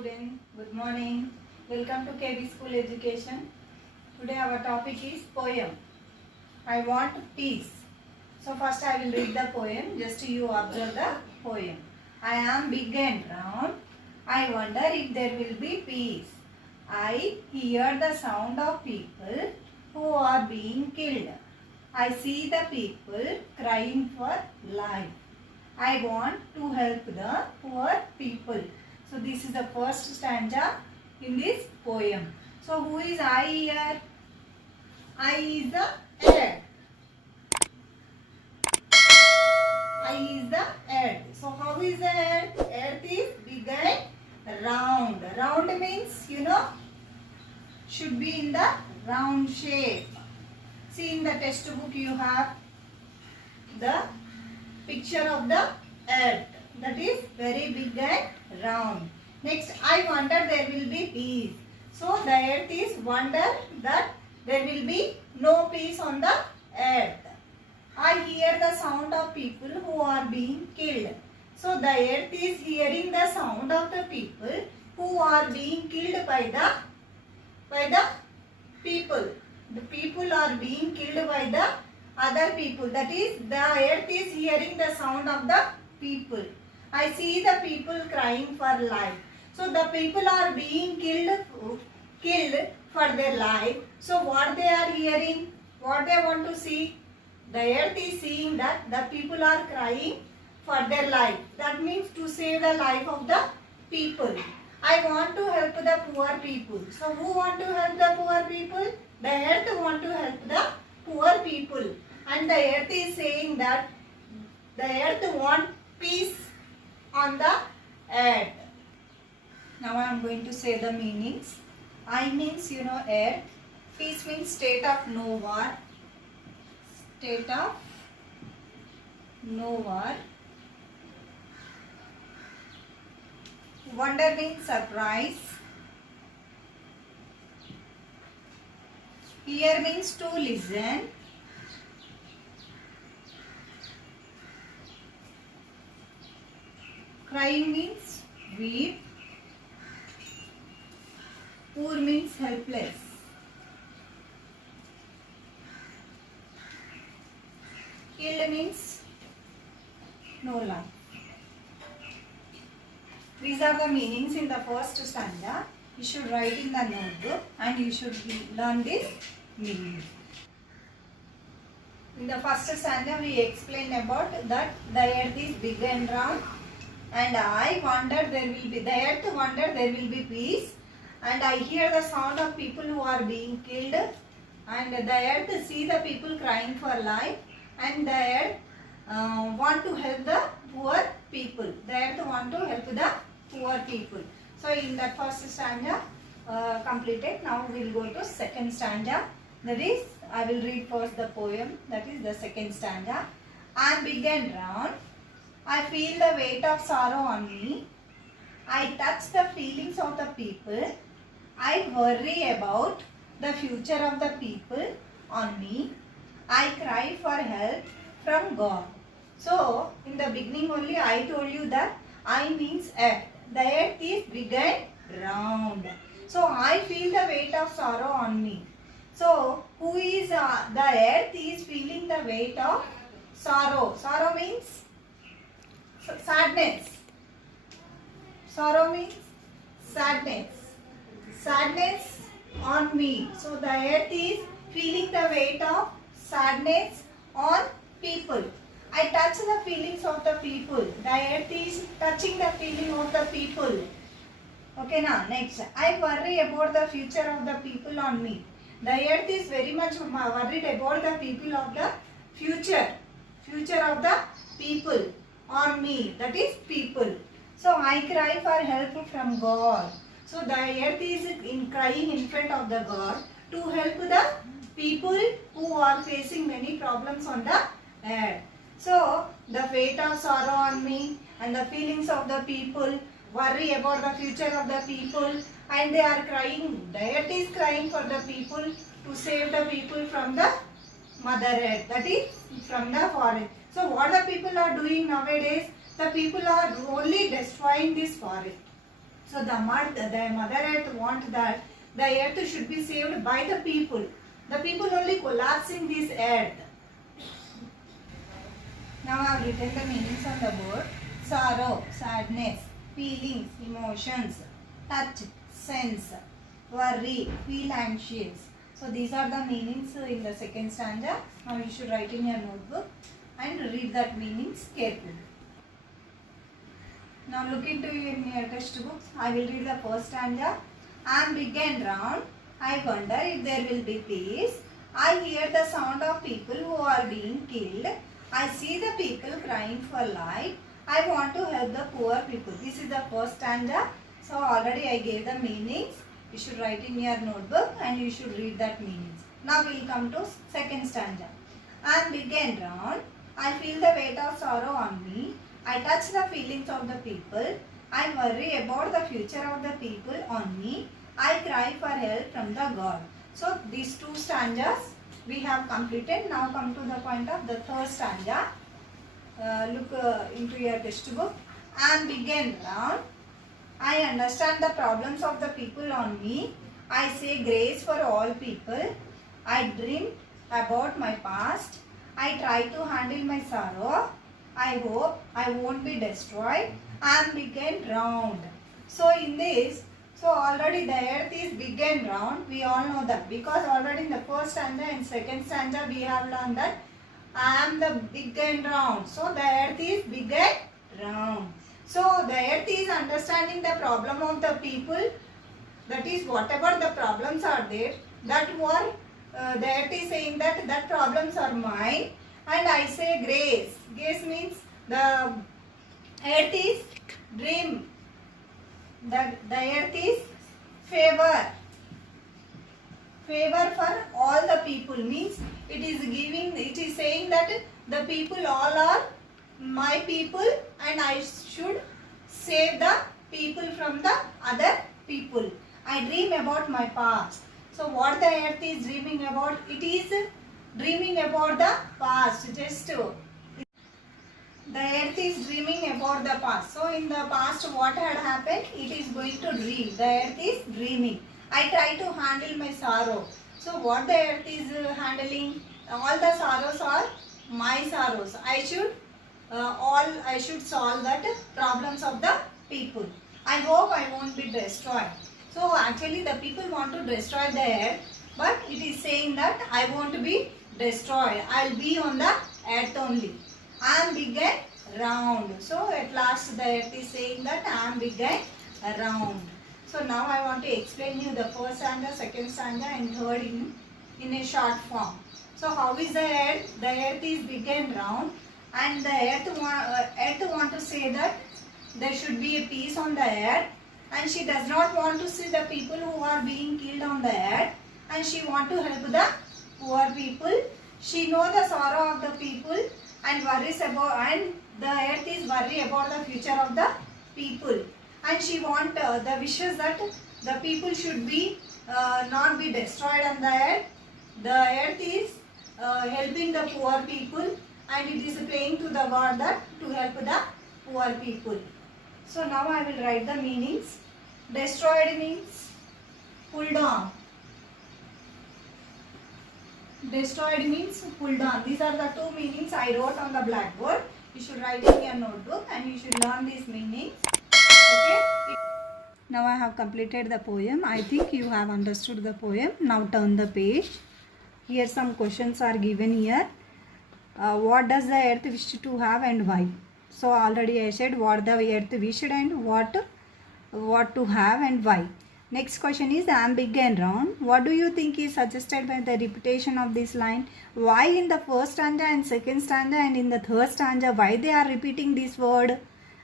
student. Good morning. Welcome to KB School Education. Today our topic is poem. I want peace. So first I will read the poem. Just you observe the poem. I am big and round. I wonder if there will be peace. I hear the sound of people who are being killed. I see the people crying for life. I want to help the poor people. So this is the first stanza in this poem. So who is I here? I is the earth. I is the earth. So how is the earth? Earth is big and round. Round means should be in the round shape. See in the textbook you have the picture of the earth that is very big and round. Next, I wonder there will be peace. So the earth is wonder that there will be no peace on the earth. I hear the sound of people who are being killed. So the earth is hearing the sound of the people who are being killed by the people. The people are being killed by the other people. That is, the earth is hearing the sound of the people. I see the people crying for life. So the people are being killed for their life. So what they are hearing, what they want to see, the earth is seeing that the people are crying for their life. That means to save the life of the people. I want to help the poor people. So who want to help the poor people? The earth want to help the poor people. And the earth is saying that the earth wants peace on the earth. Now I am going to say the meanings. I means earth. Peace means state of no war. State of no war. Wonder means surprise. Hear means to listen. Crying means weep. Poor means helpless. Killed means no life. These are the meanings in the first stanza. You should write in the notebook and you should learn this meaning. In the first stanza we explained about that the earth is big and round. And I wonder there will be, the earth wonder there will be peace. And I hear the sound of people who are being killed. And the earth see the people crying for life. And the earth want to help the poor people. The earth want to help the poor people. So in that first stanza completed. Now we will go to second stanza. That is, I will read first the poem. That is the second stanza. I am big and round. I feel the weight of sorrow on me. I touch the feelings of the people. I worry about the future of the people on me. I cry for help from God. So, in the beginning only I told you that I means earth. The earth is big and round. So, I feel the weight of sorrow on me. So, who is the earth is feeling the weight of sorrow. Sorrow means sadness. Sorrow means sadness. Sadness on me. So the earth is feeling the weight of sadness on people. I touch the feelings of the people. The earth is touching the feeling of the people. Okay, now next. I worry about the future of the people on me. The earth is very much worried about the people of the future. Future of the people on me. That is people. So I cry for help from God. So the earth is crying in front of the God to help the people who are facing many problems on the earth. So the weight of sorrow on me and the feelings of the people, worry about the future of the people, and they are crying. The earth is crying for the people to save the people from the mother earth, that is from the forest. So what the people are doing nowadays? The people are only destroying this forest. So the Mother Earth want that the earth should be saved by the people. The people only collapsing this earth. Now I have written the meanings on the board. Sorrow, sadness, feelings, emotions, touch, sense, worry, feel anxious. So these are the meanings in the second stanza. Now you should write in your notebook and read that meanings carefully. Now look into in your textbooks. I will read the first stanza. I am big and round. I wonder if there will be peace. I hear the sound of people who are being killed. I see the people crying for life. I want to help the poor people. This is the first stanza. So already I gave the meanings. You should write in your notebook and you should read that meanings. Now we will come to second stanza. I am big and round. I feel the weight of sorrow on me. I touch the feelings of the people. I worry about the future of the people on me. I cry for help from the God. So these two stanzas we have completed. Now come to the point of the third stanza. Look into your textbook. I am big and round. I understand the problems of the people on me. I say grace for all people. I dream about my past. I try to handle my sorrow. I hope I won't be destroyed. I am big and round. So in this, so already the earth is big and round. We all know that because already in the first stanza and second stanza we have learned that I am the big and round. So the earth is big and round. So the earth is understanding the problem of the people. That is whatever the problems are there. That were the earth is saying that problems are mine. And I say grace. Grace means the earth is dream. The earth is favor. Favor for all the people means it is saying that the people all are my people and I should save the people from the other people. I dream about my past. So what the earth is dreaming about? It is dreaming about the past. The earth is dreaming about the past. So in the past what had happened? It is going to dream. The earth is dreaming. I try to handle my sorrow. So what the earth is handling? All the sorrows are my sorrows. I should solve that problems of the people. I hope I won't be destroyed. So actually the people want to destroy the earth, but it is saying that I won't be destroyed. I'll be on the earth only. I am big and round. So at last the earth is saying that I am big and round. So now I want to explain you the first stanza, second stanza and third in a short form. So how is the earth? The earth is big and round and the earth want to say that there should be a peace on the earth and she does not want to see the people who are being killed on the earth and she want to help the poor people. She knows the sorrow of the people and worries about and the earth is worried about the future of the people and she want the wishes that the people should be not be destroyed on the earth. The earth is helping the poor people and it is praying to the God that to help the poor people. So now I will write the meanings. Destroyed means pulled on. Destroyed means pulled on. These are the two meanings I wrote on the blackboard. You should write in your notebook and you should learn these meanings. Okay. Now I have completed the poem. I think you have understood the poem. Now turn the page. Here some questions are given here. What does the earth wish to have and why? So already I said what the earth wished and what to have and why. Next question is I am big and round. What do you think is suggested by the repetition of this line? Why in the first stanza and second stanza and in the third stanza why they are repeating this word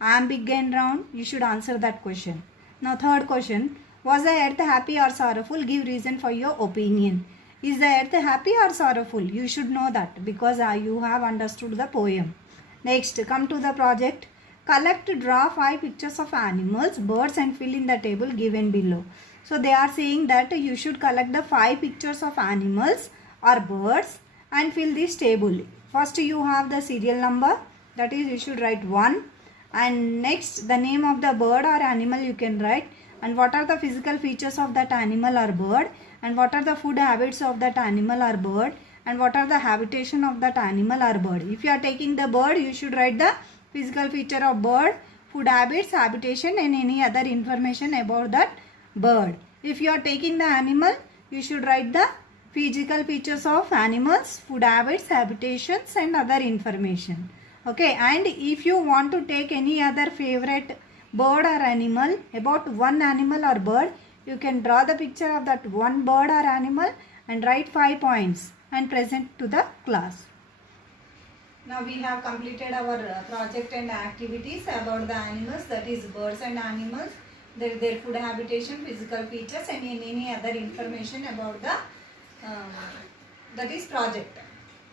I am big and round? You should answer that question. Now third question. Was the earth happy or sorrowful? Give reason for your opinion. Is the earth happy or sorrowful? You should know that because you have understood the poem. Next, come to the project. Collect, draw 5 pictures of animals, birds and fill in the table given below. So they are saying that you should collect the 5 pictures of animals or birds and fill this table. First you have the serial number, that is you should write 1 And next, the name of the bird or animal you can write, and what are the physical features of that animal or bird, and what are the food habits of that animal or bird, and what are the habitation of that animal or bird. If you are taking the bird, you should write the physical feature of bird, food habits, habitation, and any other information about that bird. If you are taking the animal, you should write the physical features of animals, food habits, habitations, and other information. Okay, and if you want to take any other favorite bird or animal, about one animal or bird, you can draw the picture of that one bird or animal and write 5 points and present to the class. Now we have completed our project and activities about the animals, that is birds and animals, their food habitation, physical features, and any other information about the that is project.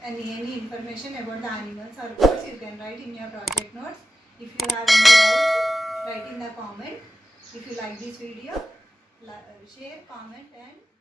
Any information about the animals or birds you can write in your project notes. If you have any doubts, write in the comment. If you like this video, share, comment and